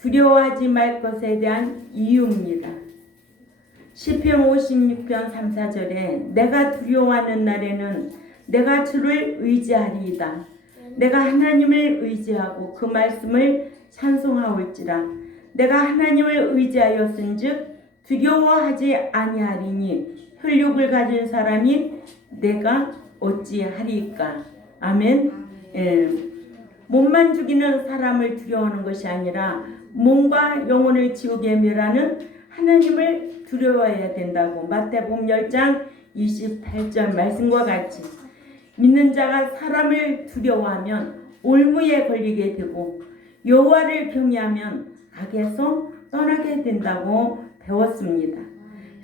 두려워하지 말 것에 대한 이유입니다. 시편 56편 3, 4절에 내가 두려워하는 날에는 내가 주를 의지하리이다. 내가 하나님을 의지하고 그 말씀을 찬송하올지라. 내가 하나님을 의지하였은즉 두려워하지 아니하리니 혈육을 가진 사람이 내가 어찌하리까. 아멘. 몸만 죽이는 사람을 두려워하는 것이 아니라 몸과 영혼을 지옥에 멸하는 하나님을 두려워해야 된다고. 마태복음 10장 28절 말씀과 같이 믿는 자가 사람을 두려워하면 올무에 걸리게 되고 여호와를 경외하면 악에서 떠나게 된다고 배웠습니다.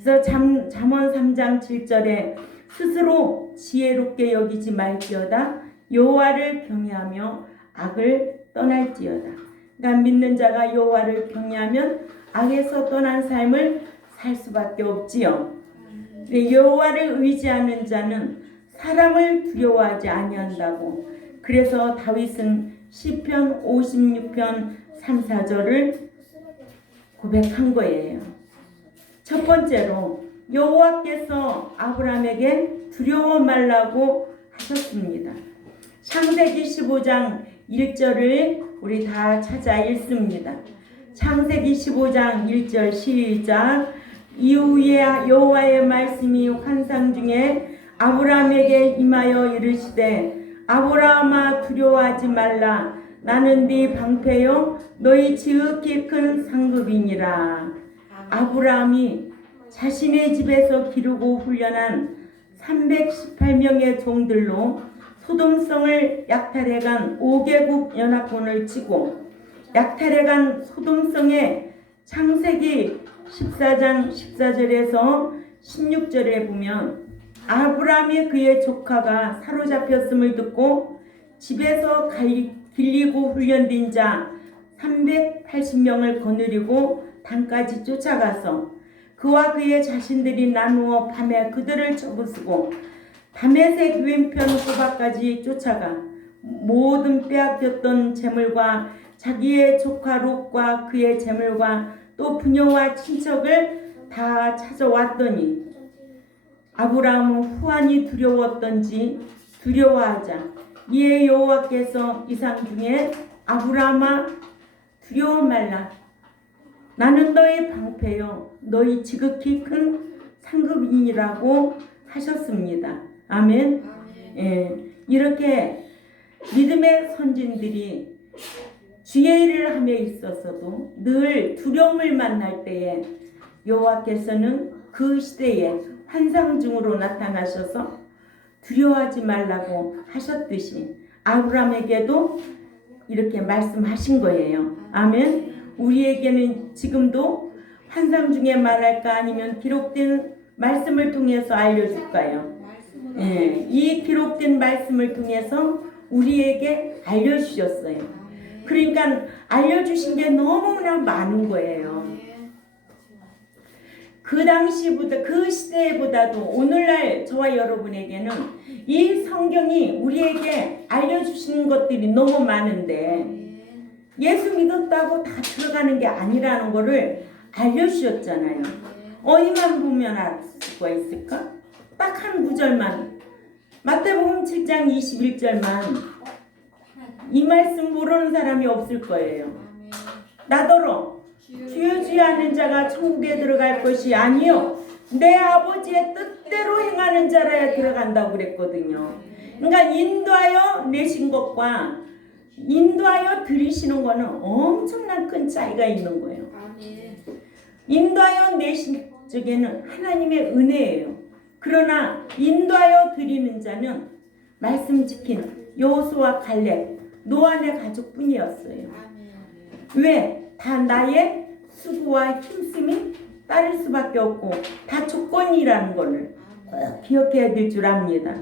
그래서 잠언 3장 7절에 스스로 지혜롭게 여기지 말지어다 여호와를 경외하며 악을 떠날지어다. 그러니까 믿는 자가 여호와를 경외하면 악에서 떠난 삶을 살 수밖에 없지요. 여호와를 의지하는 자는 사람을 두려워하지 아니한다고. 그래서 다윗은 시편 56편 3, 4절을 고백한 거예요. 첫 번째로 여호와께서 아브라함에게 두려워 말라고 하셨습니다. 창세기 15장 1절을 우리 다 찾아 읽습니다. 창세기 15장 1절 시작. 이후에 여호와의 말씀이 환상 중에 아브라함에게 임하여 이르시되 아브라함아 두려워하지 말라. 나는 네 방패요 너희 지극히 큰 상급이니라. 아브라함이 자신의 집에서 기르고 훈련한 318명의 종들로 소돔성을 약탈해간 5개국 연합군을 치고 약탈해간 소돔성의 창세기 14장 14절에서 16절에 보면 아브라함이 그의 조카가 사로잡혔음을 듣고 집에서 길리고 훈련된 자 380명을 거느리고 단까지 쫓아가서 그와 그의 자신들이 나누어 밤에 그들을 쳐부수고 다메섹 왼편 호바까지 쫓아가 모든 빼앗겼던 재물과 자기의 조카 롯과 그의 재물과 또 부녀와 친척을 다 찾아왔더니 아브라함은 후한이 두려웠던지 두려워하자 이에 여호와께서 이상 중에 아브라함아 두려워 말라. 나는 너의 방패요 너희 지극히 큰 상급이니라고 하셨습니다. 아멘. 이렇게 믿음의 선진들이 주의 일을 함에 있어서도 늘 두려움을 만날 때에 여호와께서는 그 시대에 환상 중으로 나타나셔서 두려워하지 말라고 하셨듯이 아브라함에게도 이렇게 말씀하신 거예요. 아멘. 우리에게는 지금도 환상 중에 말할까 아니면 기록된 말씀을 통해서 알려줄까요? 이 기록된 말씀을 통해서 우리에게 알려주셨어요. 그러니까 알려주신 게 너무나 많은 거예요. 그 당시보다 그 시대보다도 오늘날 저와 여러분에게는 이 성경이 우리에게 알려주시는 것들이 너무 많은데 예수 믿었다고 다 들어가는 게 아니라는 거를 알려주셨잖아요. 어디만 보면 알 수가 있을까? 딱 한 구절만 마태복음 7장 21절만 이 말씀 모르는 사람이 없을 거예요. 나더러 주여 주여 하는 자가 천국에 들어갈 것이 아니요 내 아버지의 뜻대로 행하는 자라야 들어간다고 그랬거든요. 그러니까 인도하여 내신 것과 인도하여 들이시는 거는 엄청난 큰 차이가 있는 거예요. 인도하여 내신 쪽에는 하나님의 은혜예요. 그러나 인도하여 드리는 자는 말씀 지키는 여호수아 갈렙 노아의 가족뿐이었어요. 왜? 다 나의 수고와 힘쓰이 따를 수밖에 없고 다 조건이라는 것을 꼭 기억해야 될 줄 압니다.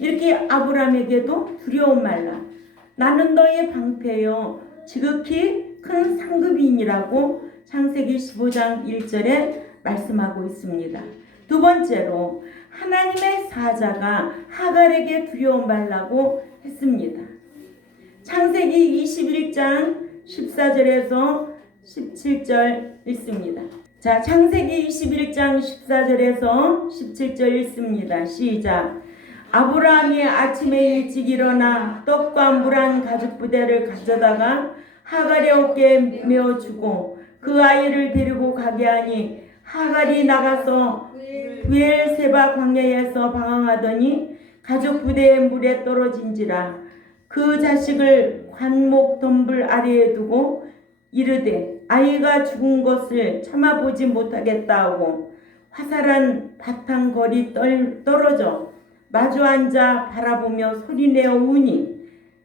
이렇게 아브라함에게도 두려워 말라. 나는 너의 방패요 지극히 큰 상급이니라고 창세기 15장 1절에 말씀하고 있습니다. 두 번째로 하나님의 사자가 하갈에게 두려워 말라고 했습니다. 창세기 21장 14절에서 17절 읽습니다. 자, 창세기 21장 14절에서 17절 읽습니다. 시작. 아브라함이 아침에 일찍 일어나 떡과 물 한 가죽 부대를 가져다가 하갈의 어깨에 메어주고 그 아이를 데리고 가게 하니 하갈이 나가서 브엘세바 광야에서 방황하더니 가죽 부대의 물에 떨어진지라. 그 자식을 관목 덤불 아래에 두고 이르되 아이가 죽은 것을 참아보지 못하겠다 하고 화살한 바탕 거리 떨어져 마주 앉아 바라보며 소리내어 우니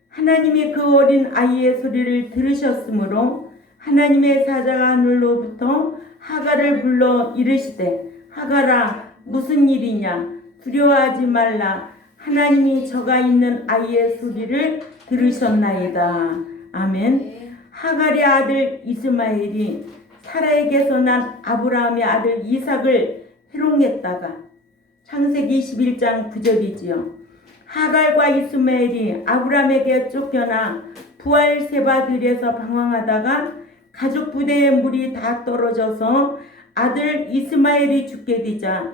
하나님이 그 어린 아이의 소리를 들으셨으므로 하나님의 사자가 하늘로부터 하갈을 불러 이르시되 하갈아 무슨 일이냐 두려워하지 말라 하나님이 저가 있는 아이의 소리를 들으셨나이다. 아멘. 하갈의 아들 이스마엘이 사라에게서 난 아브라함의 아들 이삭을 해롱했다가 창세기 21장 9절이지요. 하갈과 이스마엘이 아브라함에게 쫓겨나 부엘세바들에서 방황하다가 가죽 부대에 물이 다 떨어져서 아들 이스마엘이 죽게 되자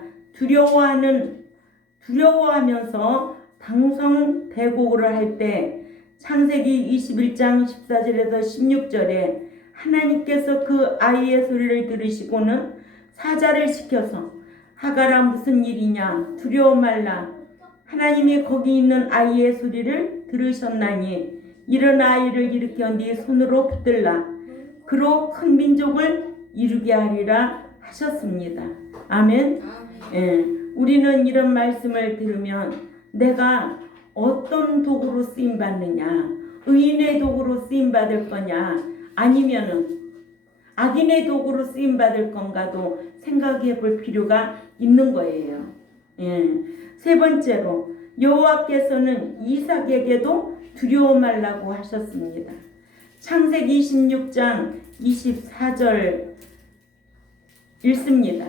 두려워하면서 방성대곡을 할 때 창세기 21장 14절에서 16절에 하나님께서 그 아이의 소리를 들으시고는 사자를 시켜서 하갈아 무슨 일이냐 두려워 말라 하나님이 거기 있는 아이의 소리를 들으셨나니 일어나 아이를 일으켜 네 손으로 붙들라 그로 큰 민족을 이루게 하리라 하셨습니다. 아멘. 예, 우리는 이런 말씀을 들으면 내가 어떤 도구로 쓰임받느냐 의인의 도구로 쓰임받을 거냐 아니면은 악인의 도구로 쓰임받을 건가도 생각해 볼 필요가 있는 거예요. 예. 세 번째로 여호와께서는 이삭에게도 두려워 말라고 하셨습니다. 창세기 26장 24절 읽습니다.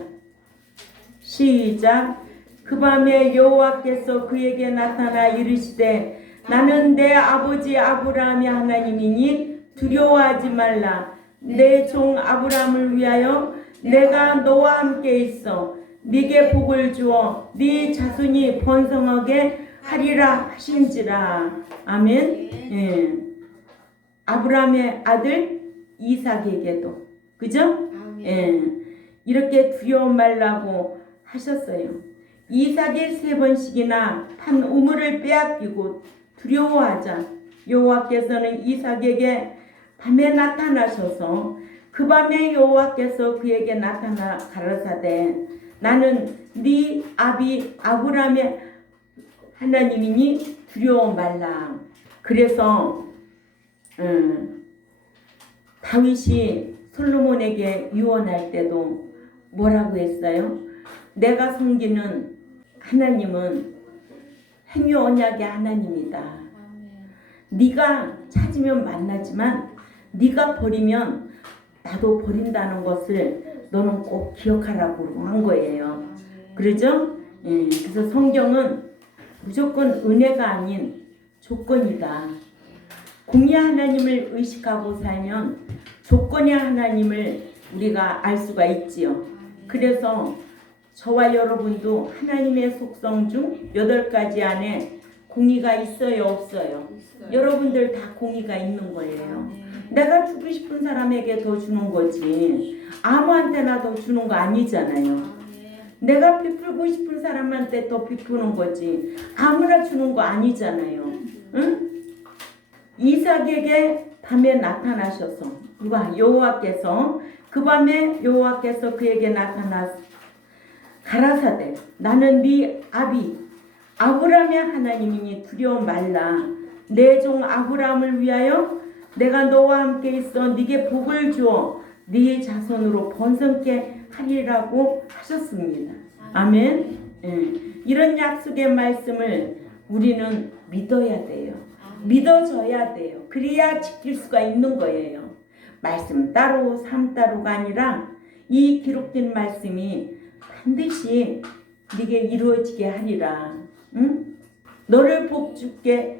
시작. 그 밤에 여호와께서 그에게 나타나 이르시되 나는 내 아버지 아브라함의 하나님이니 두려워하지 말라. 내 종 아브라함을 위하여 내가 너와 함께 있어 네게 복을 주어 네 자손이 번성하게 하리라 하신지라. 아멘. 예. 아브라함의 아들 이삭에게도 그죠? 예. 이렇게 두려워 말라고 하셨어요. 이삭이 3번씩이나 판 우물을 빼앗기고 두려워하자 여호와께서는 이삭에게 밤에 나타나셔서 그 밤에 여호와께서 그에게 나타나 가라사대 나는 네 아비 아브라함의 하나님이니 두려워 말라. 그래서 다윗이 솔로몬에게 유언할 때도 뭐라고 했어요? 내가 섬기는 하나님은 행위 언약의 하나님이다. 네가 찾으면 만나지만 네가 버리면 나도 버린다는 것을 너는 꼭 기억하라고 한 거예요. 그러죠? 예, 그래서 성경은 무조건 은혜가 아닌 조건이다. 공의 하나님을 의식하고 살면 조건의 하나님을 우리가 알 수가 있지요. 그래서 저와 여러분도 하나님의 속성 중 8가지 안에 공의가 있어요, 없어요? 여러분들 다 공의가 있는 거예요. 내가 주고 싶은 사람에게 더 주는 거지 아무한테나 더 주는 거 아니잖아요. 내가 베풀고 싶은 사람한테 더 베푸는 거지 아무나 주는 거 아니잖아요. 응? 이삭에게 밤에 나타나셔서 누가? 여호와께서 그 밤에 여호와께서 그에게 나타나 가라사대 나는 네 아비 아브라함의 하나님이니 두려워 말라. 내 종 아브라함을 위하여 내가 너와 함께 있어 네게 복을 주어 네 자손으로 번성케 하리라고 하셨습니다. 아멘. 예. 이런 약속의 말씀을 우리는 믿어야 돼요. 믿어져야 돼요. 그래야 지킬 수가 있는 거예요. 말씀 따로 삶 따로가 아니라 이 기록된 말씀이 반드시 네게 이루어지게 하리라. 응? 너를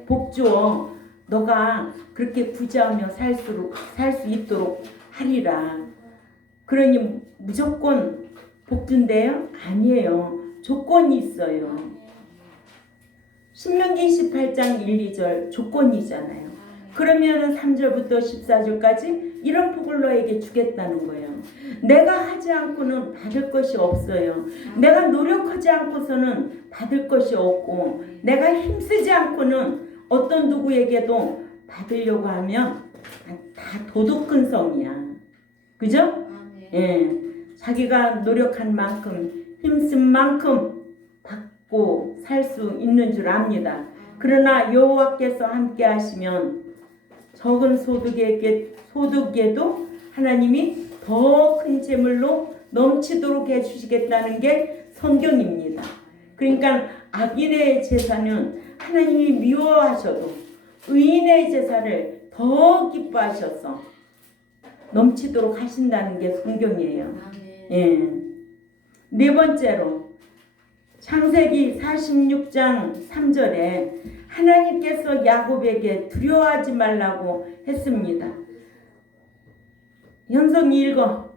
복주어 너가 그렇게 부자하며 살 수 있도록 하리라. 그러니 무조건 복준대요? 아니에요. 조건이 있어요. 신명기 18장 1, 2절 조건이잖아요. 그러면 3절부터 14절까지 이런 복을 너에게 주겠다는 거예요. 내가 하지 않고는 받을 것이 없어요. 내가 노력하지 않고서는 받을 것이 없고, 내가 힘쓰지 않고는 어떤 누구에게도 받으려고 하면 다 도덕근성이야. 그죠? 예, 자기가 노력한 만큼, 힘쓴 만큼 받고 살 수 있는 줄 압니다. 그러나 여호와께서 함께 하시면 적은 소득에도 하나님이 더 큰 재물로 넘치도록 해주시겠다는 게 성경입니다. 그러니까 악인의 제사는 하나님이 미워하셔도 의인의 제사를 더 기뻐하셔서 넘치도록 하신다는 게 성경이에요. 예. 네 번째로 창세기 46장 3절에 하나님께서 야곱에게 두려워하지 말라고 했습니다. 현성이 읽어.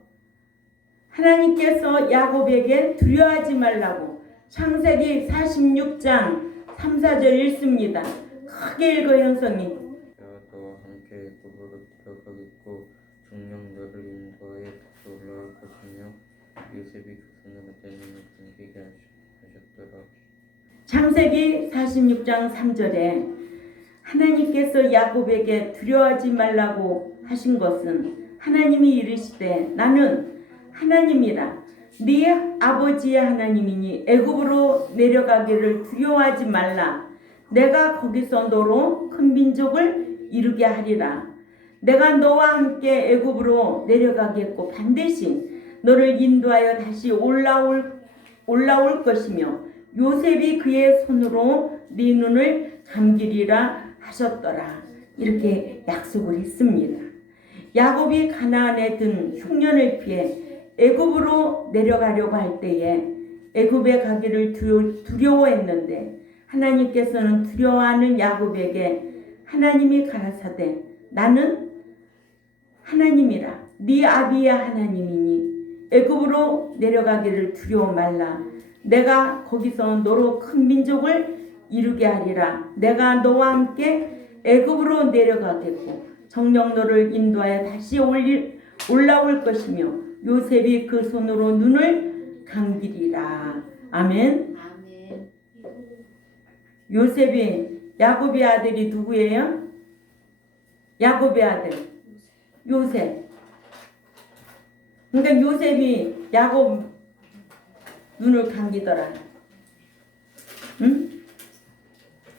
하나님께서 야곱에게 두려워하지 말라고 창세기 46장 3, 4절 읽습니다. 크게 읽어 현성이. 너와 함께 애굽으로 들어가겠고 정령 너를 인도하여 다시 올라올 것이며 요셉이 그 손으로 내 눈을 감기게 하셨더라. 창세기 46장 3절에 하나님께서 야곱에게 두려워하지 말라고 하신 것은 하나님이 이르시되 나는 하나님이라 네 아버지의 하나님이니 애굽으로 내려가기를 두려워하지 말라. 내가 거기서 너로 큰 민족을 이루게 하리라. 내가 너와 함께 애굽으로 내려가겠고 반드시 너를 인도하여 다시 올라올 것이며 요셉이 그의 손으로 네 눈을 감기리라 하셨더라. 이렇게 약속을 했습니다. 야곱이 가나안에 든 흉년을 피해 애굽으로 내려가려고 할 때에 애굽에 가기를 두려워했는데 하나님께서는 두려워하는 야곱에게 하나님이 가라사대 나는 하나님이라 네 아비의 하나님이니 애굽으로 내려가기를 두려워 말라. 내가 거기서 너로 큰 민족을 이루게 하리라. 내가 너와 함께 애굽으로 내려가겠고 정녕 너를 인도하여 다시 올라올 것이며 요셉이 그 손으로 눈을 감기리라. 아멘. 요셉이 야곱의 아들이 누구예요? 야곱의 아들 요셉. 그러니까 요셉이 야곱 눈을 감기더라. 응?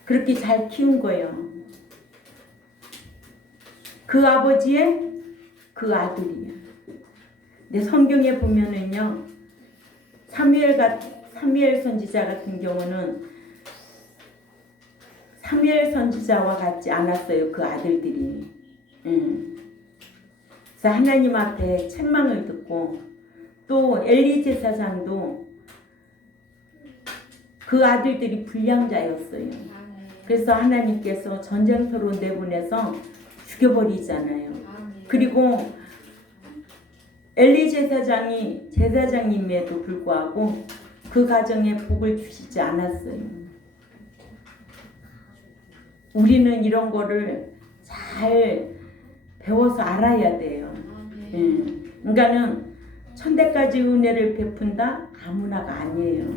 그렇게 잘 키운 거예요. 그 아버지의 그 아들이야. 근데 성경에 보면은요, 사무엘 선지자 같은 경우는 사무엘 선지자와 같지 않았어요. 그 아들들이. 그래서 하나님 앞에 책망을 듣고 또 엘리 제사장도 그 아들들이 불량자였어요. 그래서 하나님께서 전쟁터로 내보내서 죽여버리잖아요. 그리고 엘리 제사장이 제사장임에도 불구하고 그 가정에 복을 주시지 않았어요. 우리는 이런 거를 잘 배워서 알아야 돼요. 그러니까는 천대까지 은혜를 베푼다? 아무나가 아니에요.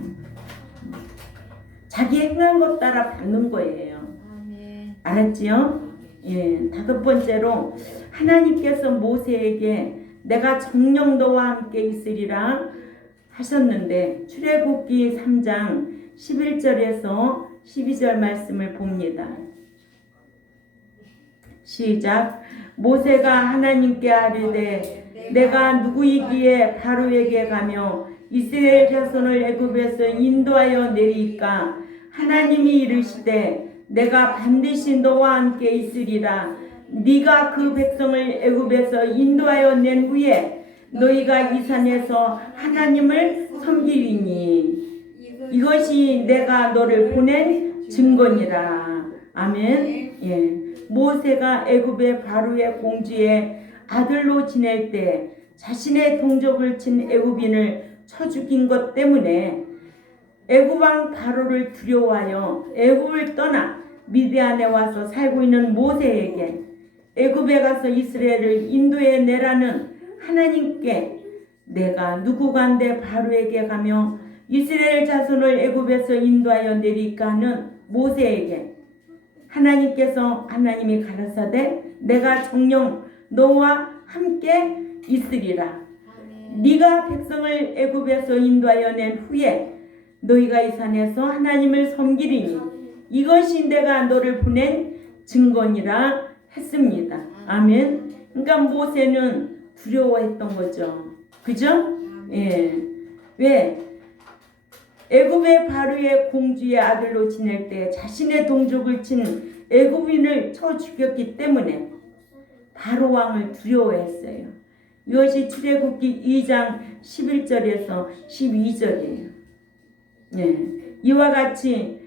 자기 행한 것 따라 받는 거예요. 알았지요? 예, 다섯 번째로 하나님께서 모세에게 내가 정녕 너와 함께 있으리라 하셨는데 출애굽기 3장 11절에서 12절 말씀을 봅니다. 시작. 모세가 하나님께 아뢰되 내가 누구이기에 바로에게 가며 이스라엘 자손을 애굽에서 인도하여 내리까 하나님이 이르시되 내가 반드시 너와 함께 있으리라. 네가 그 백성을 애굽에서 인도하여 낸 후에 너희가 이 산에서 하나님을 섬기리니 이것이 내가 너를 보낸 증거니라. 아멘. 예. 모세가 애굽의 바로의 공주의 아들로 지낼 때 자신의 동족을 친 애굽인을 쳐 죽인 것 때문에 애굽 왕 바로를 두려워하여 애굽을 떠나 미디안에 와서 살고 있는 모세에게 애굽에 가서 이스라엘을 인도해 내라는 하나님께 내가 누구간데 바로에게 가며 이스라엘 자손을 애굽에서 인도하여 내리까 하는 모세에게 하나님이 가라사대 내가 정녕 너와 함께 있으리라. 네가 백성을 애굽에서 인도하여 낸 후에 너희가 이 산에서 하나님을 섬기리니 이것이 내가 너를 보낸 증거니라 했습니다. 아멘. 그러니까 모세는 두려워했던 거죠. 그죠? 예. 왜? 애굽의 바로의 공주의 아들로 지낼 때 자신의 동족을 친 애굽인을 쳐 죽였기 때문에 바로 왕을 두려워했어요. 이것이 출애굽기 2장 11절에서 12절이에요. 예. 이와 같이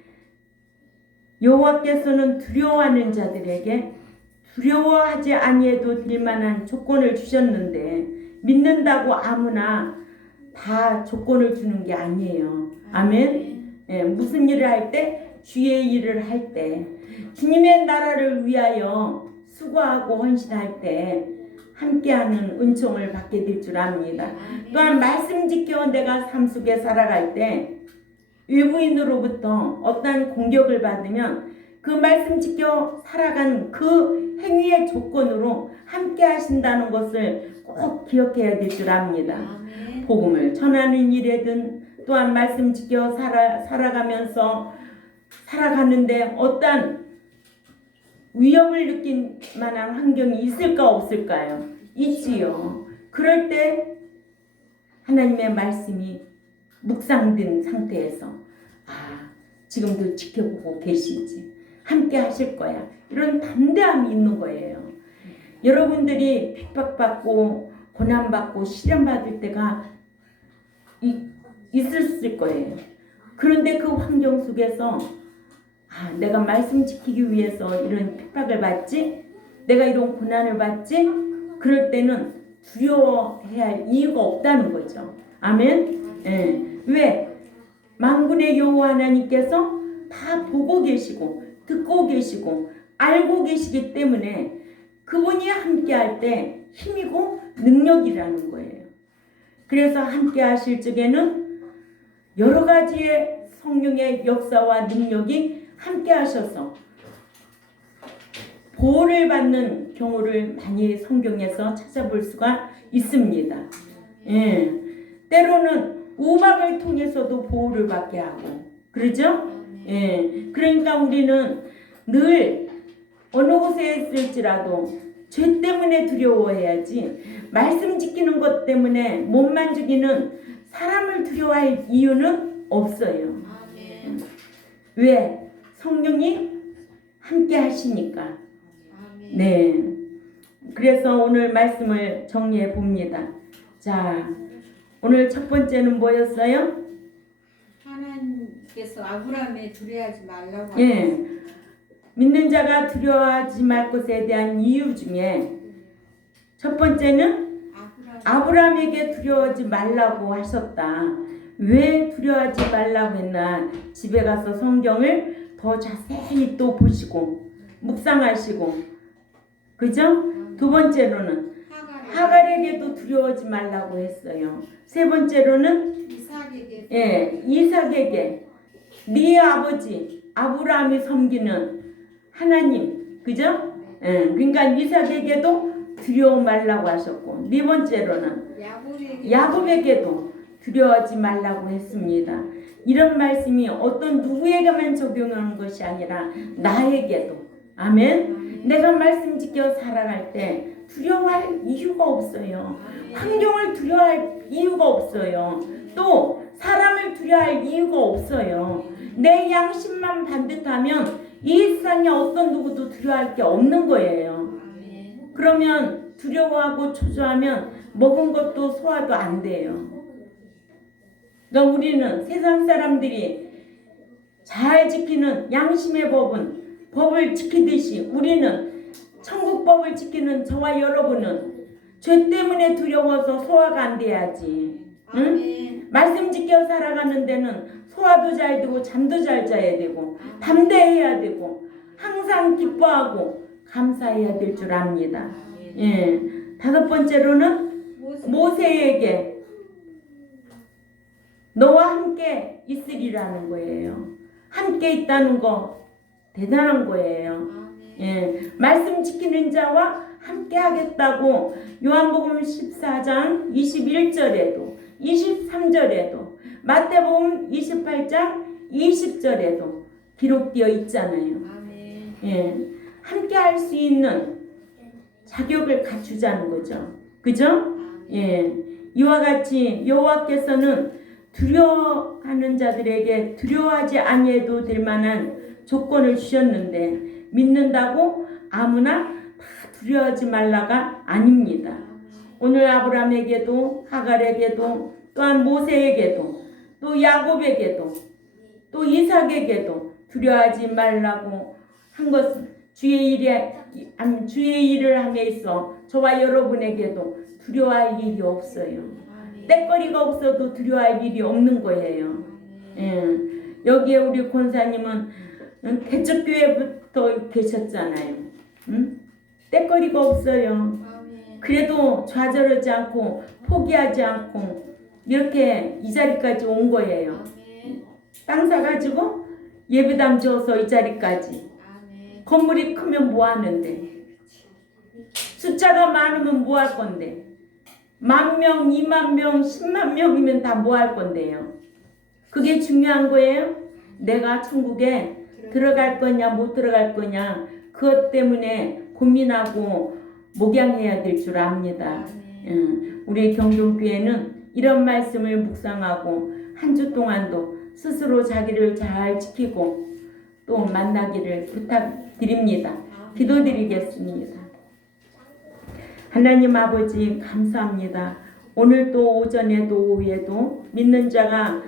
여호와께서는 두려워하는 자들에게 두려워하지 아니해도 될 만한 조건을 주셨는데 믿는다고 아무나 다 조건을 주는 게 아니에요. 아멘. 예, 무슨 일을 할 때? 주의 일을 할 때, 주님의 나라를 위하여 수고하고 헌신할 때 함께하는 은총을 받게 될 줄 압니다. 또한 말씀 지켜 내가 삶 속에 살아갈 때 외부인으로부터 어떤 공격을 받으면 그 말씀 지켜 살아간 그 행위의 조건으로 함께 하신다는 것을 꼭 기억해야 될 줄 압니다. 복음을 전하는 일에든 또한 말씀 지켜 살아가면서 살아가는데 어떤 위협을 느낄 만한 환경이 있을까 없을까요? 있지요. 그럴 때 하나님의 말씀이 묵상된 상태에서 지금도 지켜보고 계시지, 함께 하실 거야, 이런 담대함이 있는 거예요. 여러분들이 핍박받고 고난받고 시련받을 때가 있을 거예요. 그런데 그 환경 속에서 내가 말씀 지키기 위해서 이런 핍박을 받지, 내가 이런 고난을 받지, 그럴 때는 두려워해야 할 이유가 없다는 거죠. 아멘. 예. 왜? 만군의 여호와 하나님께서 다 보고 계시고 듣고 계시고 알고 계시기 때문에 그분이 함께 할 때 힘이고 능력이라는 거예요. 그래서 함께 하실 적에는 여러 가지의 성령의 역사와 능력이 함께 하셔서 보호를 받는 경우를 많이 성경에서 찾아볼 수가 있습니다. 예. 때로는 우박을 통해서도 보호를 받게 하고 그러죠? 예. 그러니까 우리는 늘 어느 곳에 있을지라도 죄 때문에 두려워해야지, 말씀 지키는 것 때문에 몸만 죽이는 사람을 두려워할 이유는 없어요. 왜? 성령이 함께 하시니까. 네. 그래서 오늘 말씀을 정리해 봅니다. 자, 오늘 첫 번째는 뭐였어요? 하나님께서 아브라함에 두려워하지 말라고. 예. 믿는 자가 두려워하지 말 것에 대한 이유 중에 첫 번째는 아브라함에게 두려워하지 말라고 하셨다. 왜 두려워하지 말라고 했나? 집에 가서 성경을 더 자세히 또 보시고 묵상하시고, 그죠? 두 번째로는 하갈에게도 두려워하지 말라고 했어요. 세 번째로는 이삭에게 네 아버지 아브라함이 섬기는 하나님, 그죠? 그러니까 이삭에게도 두려워 말라고 하셨고, 네 번째로는 야곱에게도 두려워하지 말라고 했습니다. 이런 말씀이 어떤 누구에게만 적용하는 것이 아니라 나에게도. 아멘. 내가 말씀 지켜 살아갈 때 두려워할 이유가 없어요. 환경을 두려워할 이유가 없어요. 또 사람을 두려워할 이유가 없어요. 내 양심만 반듯하면 이 세상에 어떤 누구도 두려워할 게 없는 거예요. 그러면 두려워하고 초조하면 먹은 것도 소화도 안 돼요. 그러니까 우리는 세상 사람들이 잘 지키는 양심의 법을 지키듯이 우리는 천국법을 지키는 저와 여러분은 죄 때문에 두려워서 소화가 안 돼야지. 응? 아멘. 말씀 지켜 살아가는 데는 소화도 잘 되고 잠도 잘 자야 되고 담대해야 되고 항상 기뻐하고 감사해야 될 줄 압니다. 예. 다섯 번째로는 모세에게 너와 함께 있으리라는 거예요. 함께 있다는 거 대단한 거예요. 예. 말씀 지키는 자와 함께 하겠다고 요한복음 14장 21절에도 23절에도 마태복음 28장 20절에도 기록되어 있잖아요. 아멘. 예. 함께 할 수 있는 자격을 갖추자는 거죠. 그죠? 예. 이와 같이 여호와께서는 두려워하는 자들에게 두려워하지 아니해도 될 만한 조건을 주셨는데 믿는다고 아무나 다 두려워하지 말라가 아닙니다. 오늘 아브라함에게도 하갈에게도 또한 모세에게도 또 야곱에게도 또 이삭에게도 두려워하지 말라고 한 것은 주의 일을 함에 있어 저와 여러분에게도 두려워할 일이 없어요. 때거리가 없어도 두려워할 일이 없는 거예요. 예. 여기에 우리 권사님은 개척교회부터 계셨잖아요. 응? 때거리가 없어요. 그래도 좌절하지 않고 포기하지 않고 이렇게 이 자리까지 온 거예요. 땅 사가지고 예배당 지어서 이 자리까지. 건물이 크면 뭐 하는데? 숫자가 많으면 뭐 할 건데? 10,000명, 20,000명, 10만 명이면 다 뭐 할 건데요? 그게 중요한 거예요? 내가 천국에 들어갈 거냐 못 들어갈 거냐 그것 때문에 고민하고 목양해야 될 줄 압니다. 우리 경동교회는 이런 말씀을 묵상하고 한 주 동안도 스스로 자기를 잘 지키고 또 만나기를 부탁드립니다. 기도드리겠습니다. 하나님 아버지 감사합니다. 오늘도 오전에도 오후에도 믿는 자가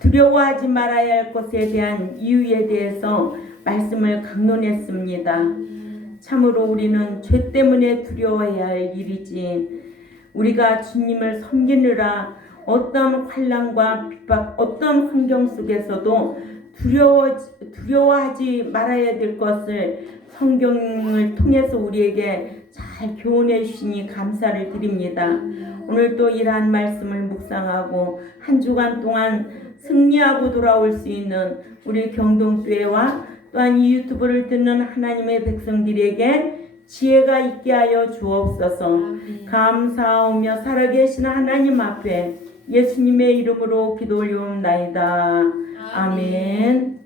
두려워하지 말아야 할 것에 대한 이유에 대해서 말씀을 강론했습니다. 참으로 우리는 죄 때문에 두려워해야 할 일이지 우리가 주님을 섬기느라 어떤 환난과 핍박 어떤 환경 속에서도 두려워하지 말아야 될 것을 성경을 통해서 우리에게 잘 교훈해 주시니 감사를 드립니다. 오늘도 이러한 말씀을 묵상하고 한 주간 동안 승리하고 돌아올 수 있는 우리 경동교회와 또한 이 유튜브를 듣는 하나님의 백성들에게 지혜가 있게 하여 주옵소서. 감사하며 살아계신 하나님 앞에 예수님의 이름으로 기도 올리옵나이다. 아멘.